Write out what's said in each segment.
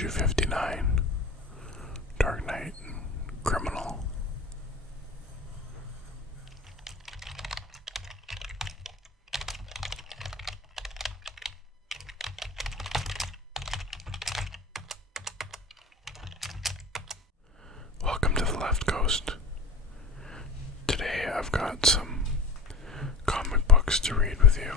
issue 59, Dark Knight, Criminal. Welcome to the Left Coast. Today I've got some comic books to read with you.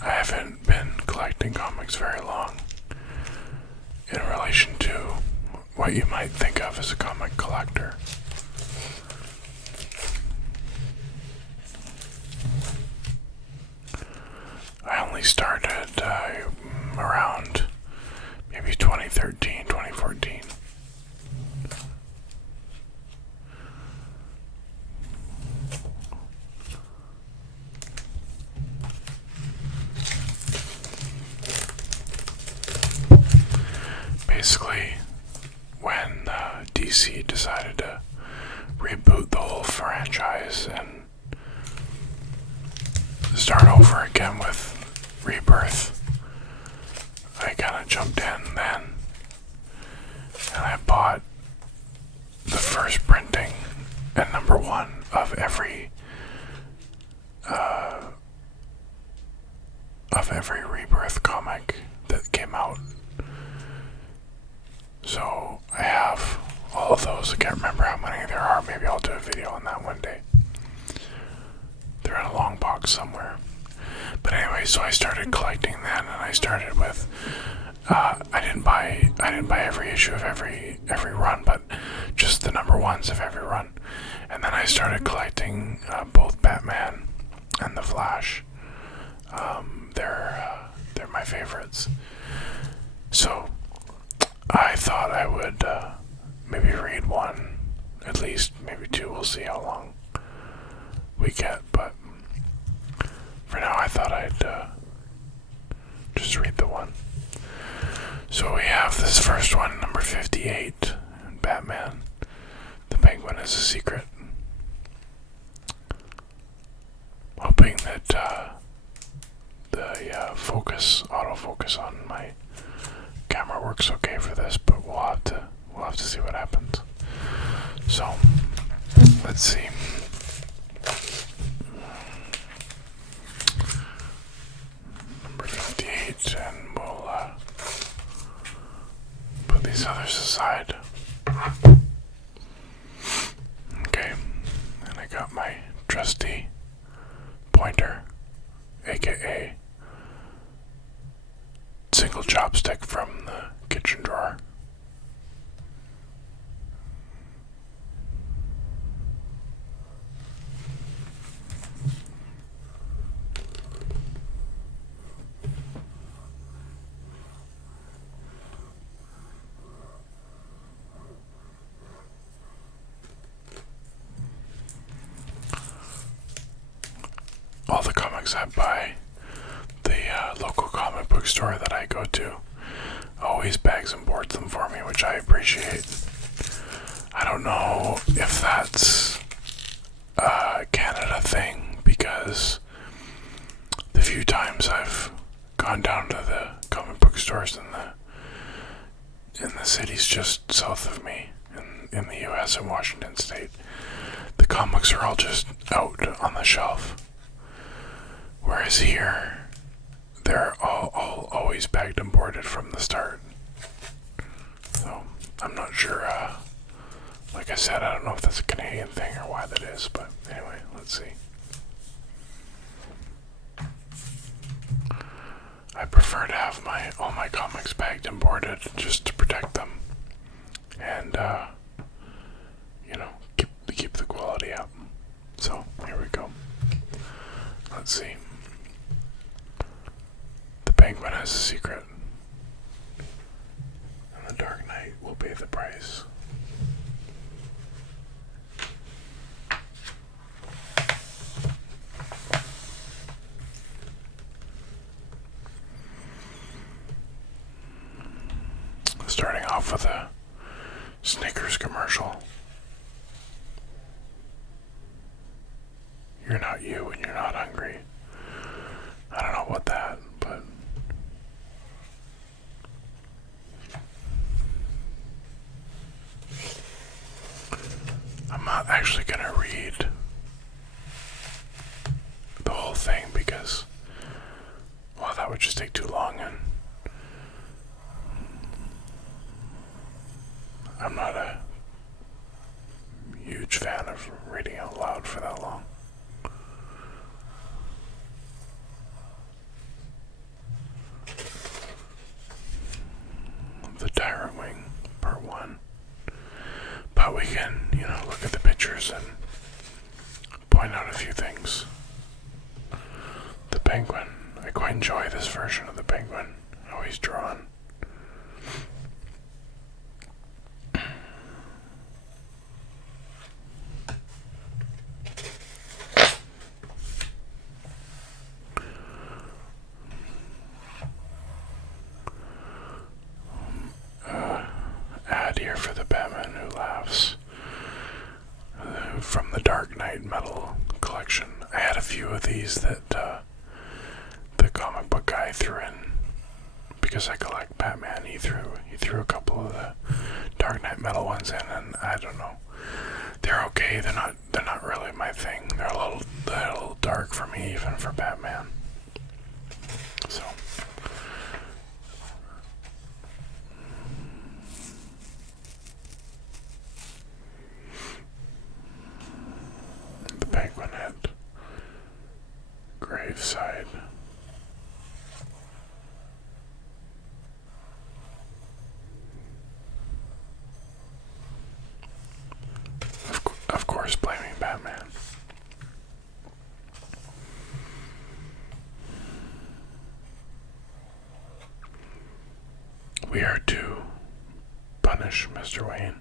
I haven't been collecting comics very long in relation to what you might think of as a comic collector. I only started around maybe 2013, 2014. Basically, when DC decided to reboot the whole franchise and start over again with Rebirth, I kind of jumped in then, and I bought the first printing and number one of every Rebirth comic that came out. So I have all of those. I can't remember how many there are. Maybe I'll do a video on that one day. They're in a long box somewhere. But anyway, so I started collecting then, and I started with I didn't buy every issue of every run, but just the number ones of every run. And then I started collecting both Batman and the Flash. They're my favorites. So I thought I would maybe read one, at least, maybe two. We'll see how long we get, but for now I thought I'd just read the one. So we have this first one, number 58, Batman, The Penguin is a Secret. Hoping that the autofocus on my camera works okay for this, but we'll have to see what happens. So let's see. Number 58, and we'll put these others aside. Okay, and I got my trusty pointer, aka single chopstick from the kitchen drawer. All the comics I buy, the local comic book store that I go to always bags and boards them for me, which I appreciate. I don't know if that's a Canada thing, because the few times I've gone down to the comic book stores in the cities just south of me in the US and Washington State, the comics are all just out on the shelf. Whereas here, they're all always bagged and boarded from the start. So, I'm not sure, like I said, I don't know if that's a Canadian thing or why that is, but anyway, let's see. I prefer to have all my comics bagged and boarded just to protect them and, keep the quality up. So, here we go. Let's see. The Penguin has a secret, and the Dark Knight will pay the price. off of the Snickers commercial. You're not you when you're not hungry. I don't know about that, but I'm not actually gonna read the whole thing because, well, that would just take too long, and I'm not a huge fan of reading out loud for that long. The Tyrant Wing, Part 1. But we can, look at the pictures and point out a few things. The penguin. I quite enjoy this version of the penguin, how he's drawn. Ad here for the Batman Who Laughs from the Dark Knight metal collection. I had a few of these that the comic book guy threw in because I collect Batman. He threw a couple of the Dark Knight metal ones in, and I don't know. They're okay. They're not really my thing. They're a little dark for me, even for Batman. So. The penguin head. Graveside. Of course, blaming Batman. We are to punish Mr. Wayne.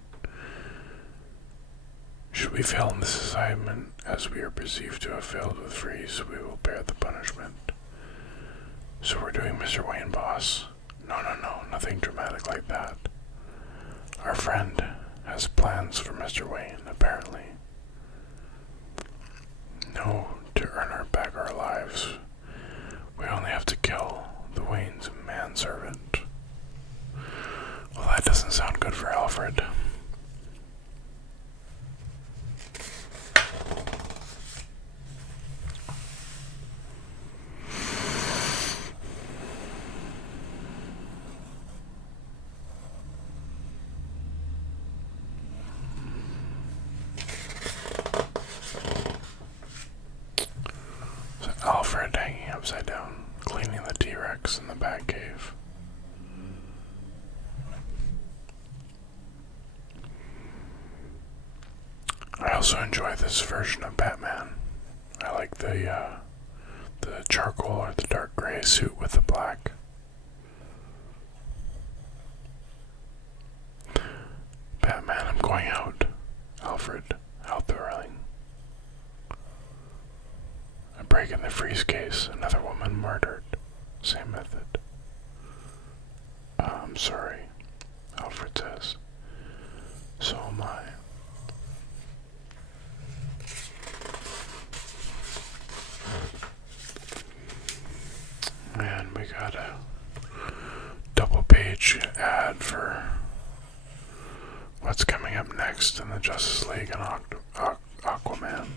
Should we fail in this assignment, as we are perceived to have failed with Freeze, we will bear the punishment. So we're doing Mr. Wayne, boss. No, nothing dramatic like that. Our friend has plans for Mr. Wayne, apparently. No, to earn back our lives, we only have to kill the Wayne's manservant. Well, that doesn't sound good for Alfred. Alfred hanging upside down, cleaning the T-Rex in the Batcave. I also enjoy this version of Batman. I like the charcoal or the dark gray suit with the black. Batman, I'm going out. Alfred, out the railing. A break in the Freeze case, another woman murdered. Same method. I'm sorry, Alfred says. So am I. And we got a double-page ad for what's coming up next in the Justice League and Aquaman.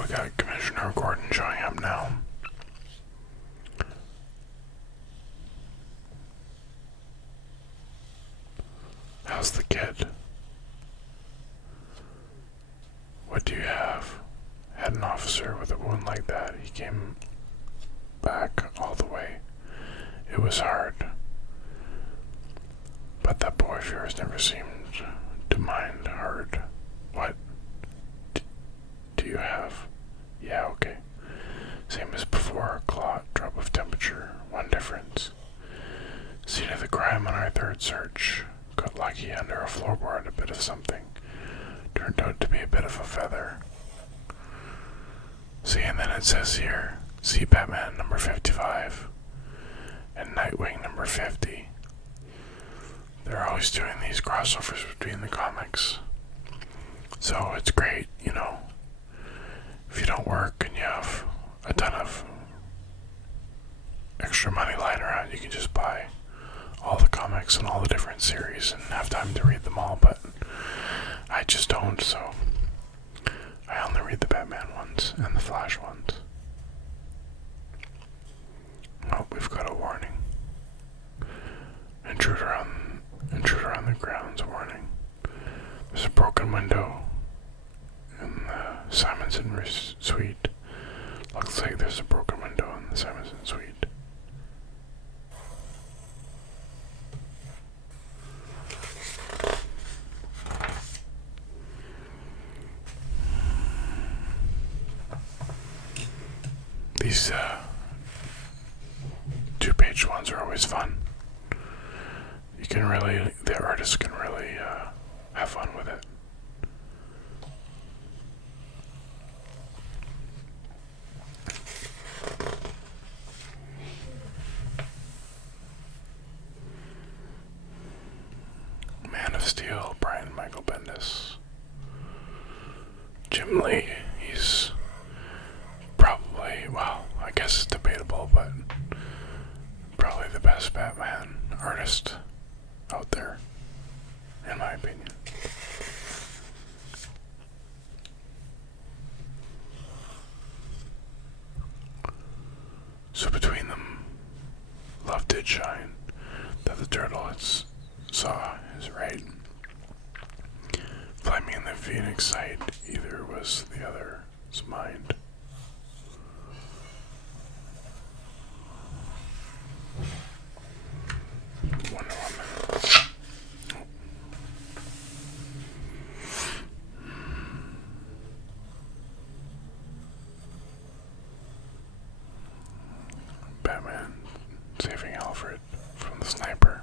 We got Commissioner Gordon showing up now. How's the kid? What do you have? Had an officer with a wound like that. He came back all the way. It was hard. But that boy of yours never seemed to mind hard. What? Do you have? Yeah, okay. Same as before, clot, drop of temperature, one difference. Scene of the crime on our third search. Got lucky under a floorboard, a bit of something. Turned out to be a bit of a feather. See, and then it says here, see Batman number 55. and Nightwing number 50. They're always doing these crossovers between the comics. So it's great, you know, if you don't work and you have a ton of extra money lying around, you can just buy all the comics and all the different series and have time to read them all, but I just don't, so I only read the Batman ones and the Flash ones. Oh, we've got a warning. Intruder on the grounds warning. There's a broken window in the Simonson suite. Looks like there's a broken window in the Simonson suite. These two-page ones are always fun. You can really, the artist can really have fun with it. Man of Steel, Brian Michael Bendis. Jim Lee, he's probably, well, I guess it's debatable, but probably the best Batman artist out there, in my opinion. So between them, love did shine, that the turtle saw is right. Flaming in the Phoenix sight, either was the other's mind. Wonder Woman. Batman saving Alfred from the sniper.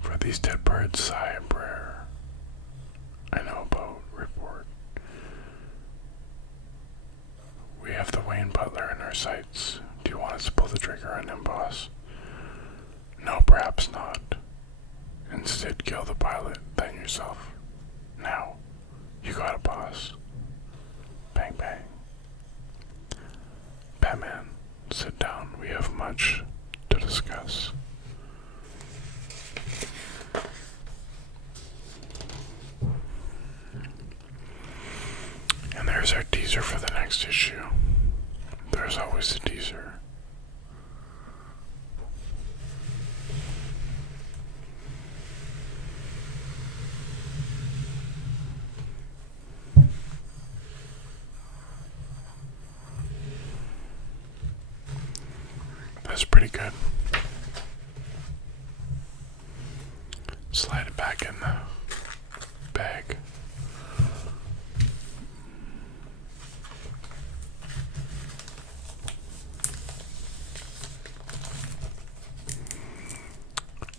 For these dead birds sigh a prayer. I know about report. We have the Wayne Butler in our sights. Do you want us to pull the trigger on him, boss? No, perhaps not. Instead, kill the pilot, then yourself. Now, you got it, boss. Bang, bang. Batman, sit down. We have much to discuss. And there's our teaser for the next issue. There's always a teaser. That's pretty good. Slide it back in the bag.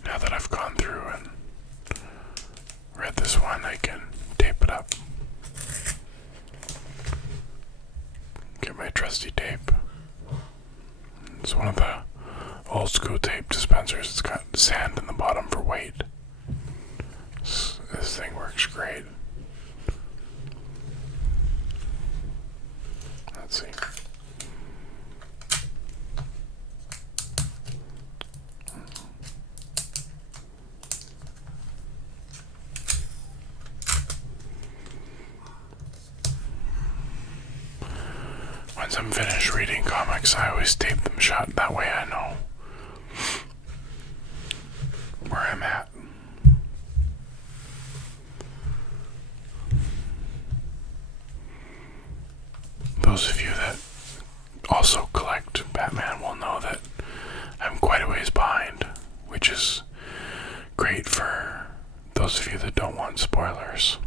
Now that I've gone through and read this one, I can tape it up. Get my trusty tape. It's one of the old school tape dispensers. It's got sand in the bottom for weight. This thing works great. Let's see. Once I'm finished reading comics, I always tape them shut. That way I know where I'm at. Those of you that also collect Batman will know that I'm quite a ways behind, which is great for those of you that don't want spoilers.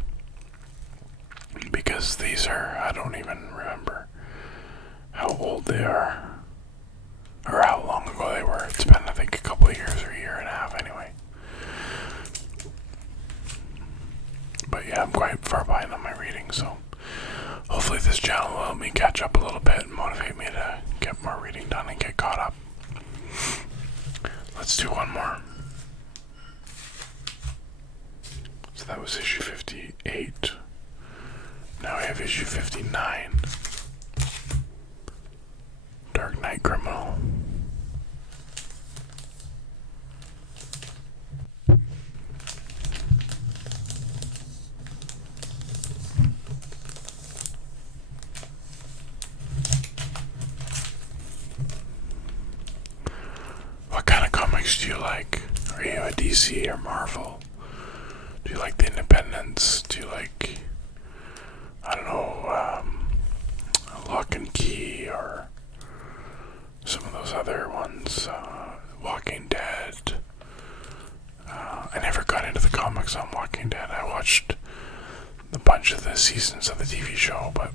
Because these are, I don't even remember how old they are, or how long ago they were. It's been, I think, a couple of years or a year and a half anyway. far behind on my reading, so hopefully this channel will help me catch up a little bit and motivate me to get more reading done and get caught up. Let's do one more. So that was issue 58. Now we have issue 59. Dark Knight Criminal. What kind of comics do you like? Are you a DC or Marvel? Do you like the independents? Do you like, I don't know, Lock and Key or some of those other ones, Walking Dead? I never got into the comics on Walking Dead. I watched a bunch of the seasons of the TV show, but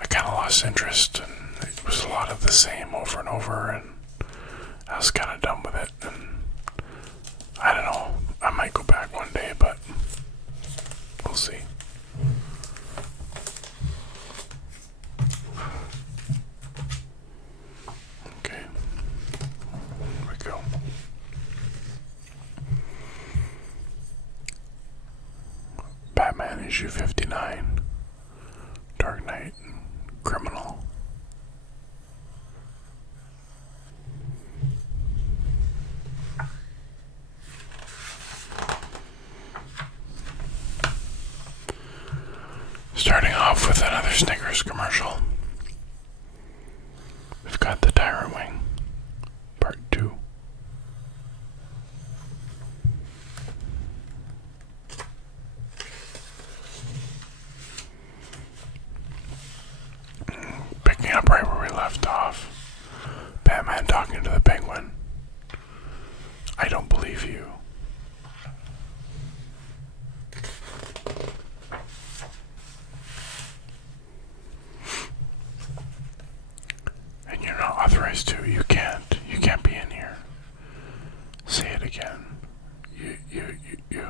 I kind of lost interest, and it was a lot of the same over and over, and I was kind of done with it, and I don't know, I might go back one day, but we'll see. Okay, here we go. Batman issue 59, Dark Knight Criminal. Starting off with another Snickers commercial. We've got the Tyrant Wing, part 2. Picking up right where we left off. Batman talking to the Penguin. I don't believe you. And you're not authorized to. You can't be in here. Say it again. You.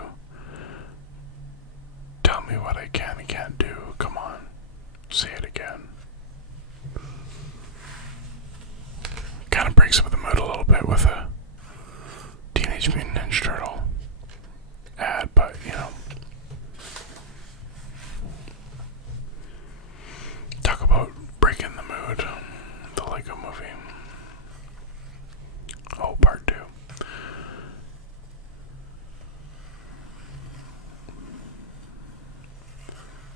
Tell me what I can and can't do. Come on. Say it again. Kind of breaks up the mood a little bit with a Teenage Mutant Ninja Turtle ad, but you know. Talk about breaking the mood. The Lego Movie. Oh, part 2.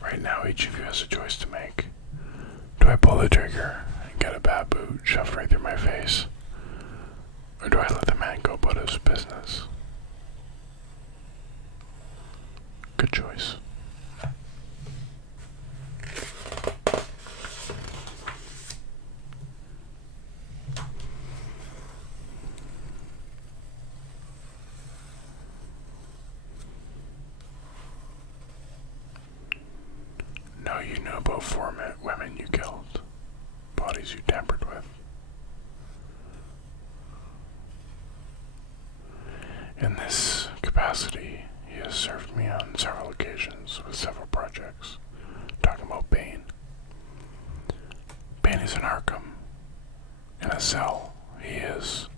Right now, each of you has a choice to make. Do I pull the trigger and get a bad boot shoved right through my face? Or do I let the man go about his business? Good choice. No, you knew about 4 women you killed, bodies you tampered with. In this capacity, he has served me on several occasions with several projects. Talking about Bane. Bane is in Arkham. In a cell. He is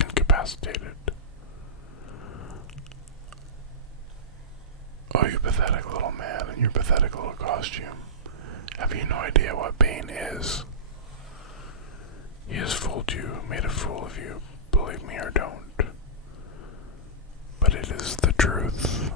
incapacitated. Oh, you pathetic little man in your pathetic little costume. Have you no idea what Bane is? He has fooled you, made a fool of you, believe me or don't. But it is the truth.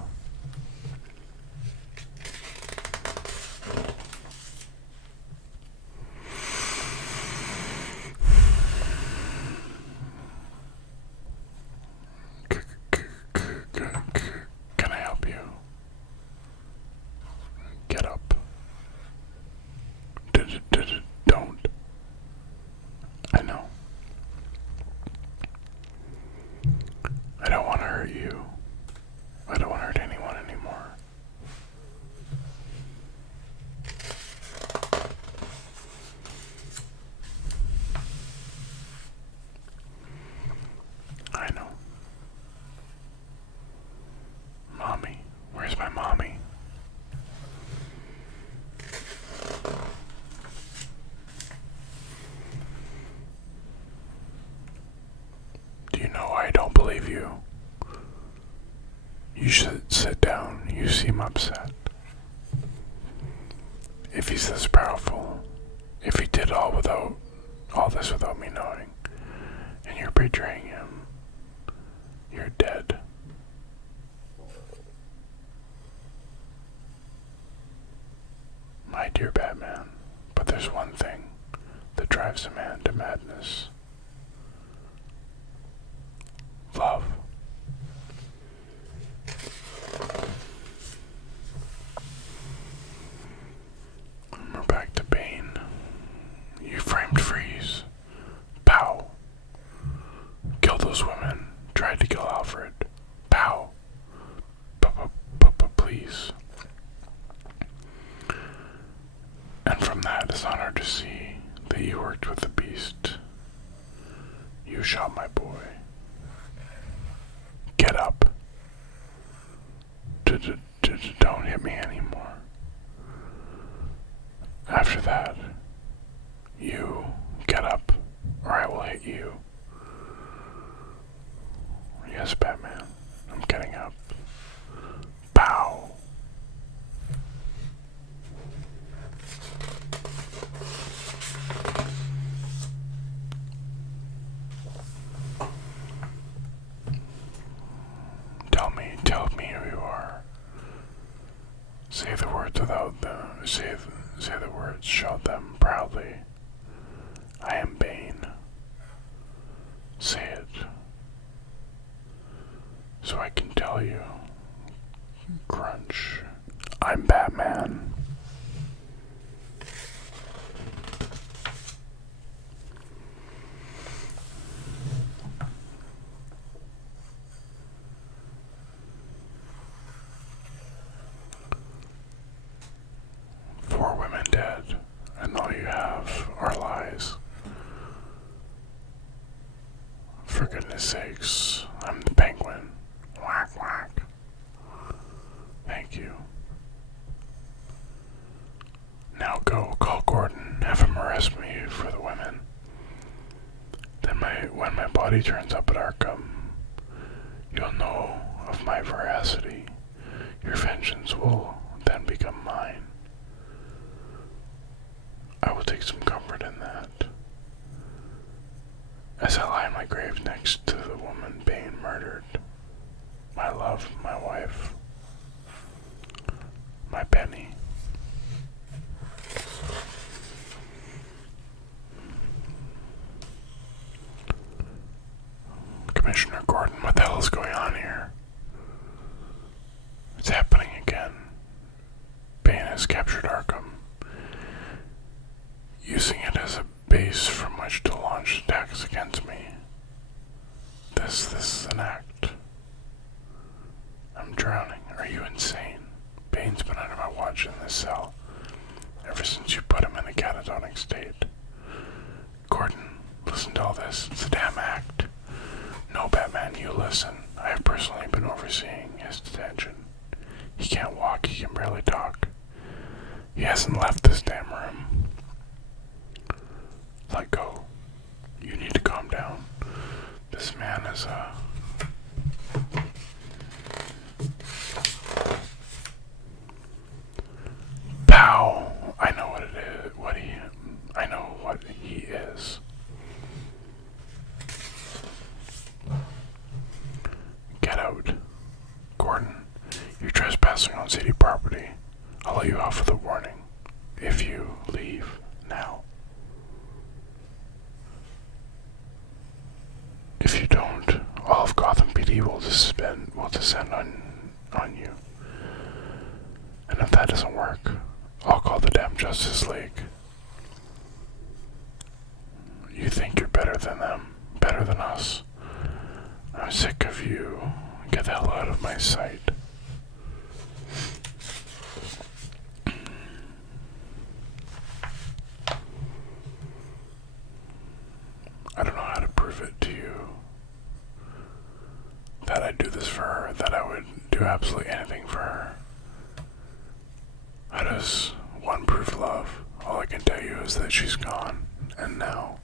Can I help you? Get up. Don't. I know. I don't want to hurt you. I don't want Do you know I don't believe you? You should sit down. You seem upset. If he's this powerful, if he did all this without me knowing, and you're betraying him, you're dead. My dear Batman, but there's one thing that drives a man to madness. Love. We're back to Bane. You framed Freeze. Pow. Killed those women. Tried to kill Alfred. Pow. Please. And from that, it's an honor to see that you worked with the Beast. You shot my boy. Get up. Don't hit me anymore. After that, you get up, or I will hit you. Yes, Batman, I'm getting up. Pow. Tell me who you are. Say the words without them. Say the words. Shout them proudly. I am Bane. Say it, so I can tell you. Crunch. I'm Batman. Dead, and all you have are lies. For goodness sakes, I'm the Penguin. Whack whack. Thank you. Now go call Gordon, have him arrest me for the women. Then when my body turns up at Arkham, you'll know of my veracity. Your vengeance will then become mine. I will take some comfort in that, as I lie in my grave next to the woman Bane murdered. My love, my wife, my Penny. Commissioner Gordon, what the hell is going on here? It's happening again. Bane has captured Arkham, using it as a base from which to launch attacks against me. This is an act. I'm drowning. Are you insane? Bane's been under my watch in this cell ever since you put him in a catatonic state. Gordon, listen to all this. It's a damn act. No, Batman, you listen. I have personally been overseeing his detention. He can't walk, he can barely talk. He hasn't left this damn room. Let go. You need to calm down. This man is Pow! I know what it is. I know what he is. Get out. Gordon, you're trespassing on city property. I'll let you off with a warning if you leave now. If you don't, all of Gotham PD will descend on you. And if that doesn't work, I'll call the damn Justice League. You think you're better than them, better than us. I'm sick of you. Get the hell out of my sight. I don't know how to prove it to you that I'd do this for her, that I would do absolutely anything for her. How does one prove love? All I can tell you is that she's gone, and now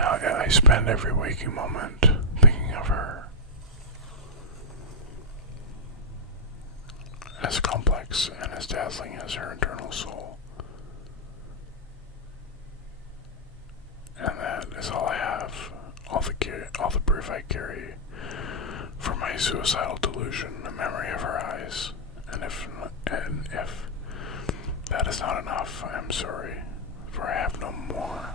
I I spend every waking moment thinking of her. As complex and as dazzling as her internal soul. And that is all I have, all the proof I carry for my suicidal delusion, a memory of her eyes. And if that is not enough, I am sorry, for I have no more.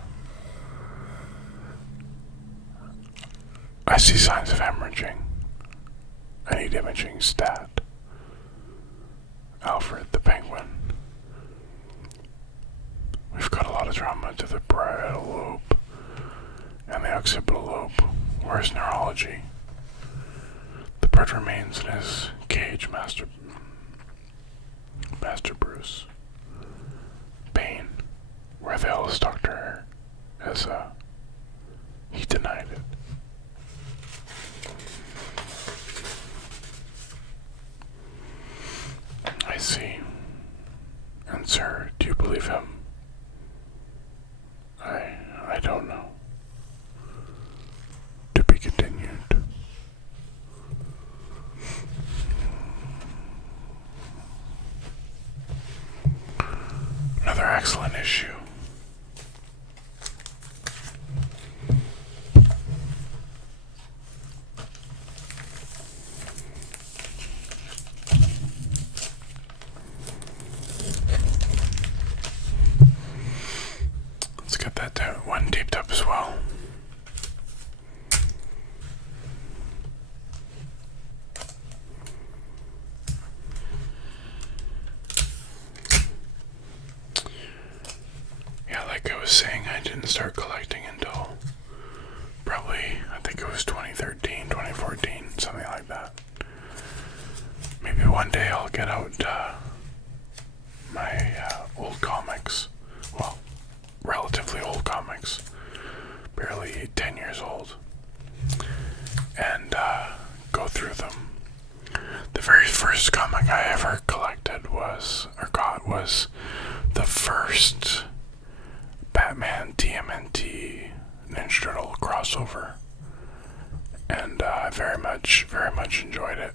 I see signs of hemorrhaging. I need imaging stat. Alfred the Penguin. We've got a lot of trauma to the parietal lobe and the occipital lobe. Where's neurology? The bird remains in his cage, Master Bruce. Pain. Where the hell is Dr. Essa? He denied it. I see. And sir, do you believe him? I don't know. To be continued. Another excellent issue. Let's get that one taped up as well. Yeah, like I was saying, I didn't start collecting until probably, I think it was 2013, 2014, something like that. Maybe one day I'll get out my old comics. Well, relatively old comics. Barely 10 years old. And go through them. The very first comic I ever collected was the first Batman TMNT Ninja Turtle crossover. And I very much enjoyed it.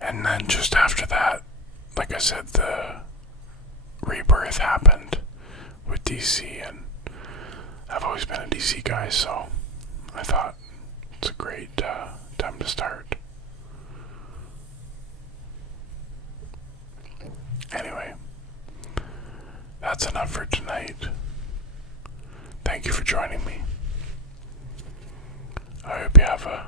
And then just after that, like I said, the rebirth happened with DC, and I've always been a DC guy, so I thought it's a great time to start. Anyway, that's enough for tonight. Thank you for joining me. I hope you have a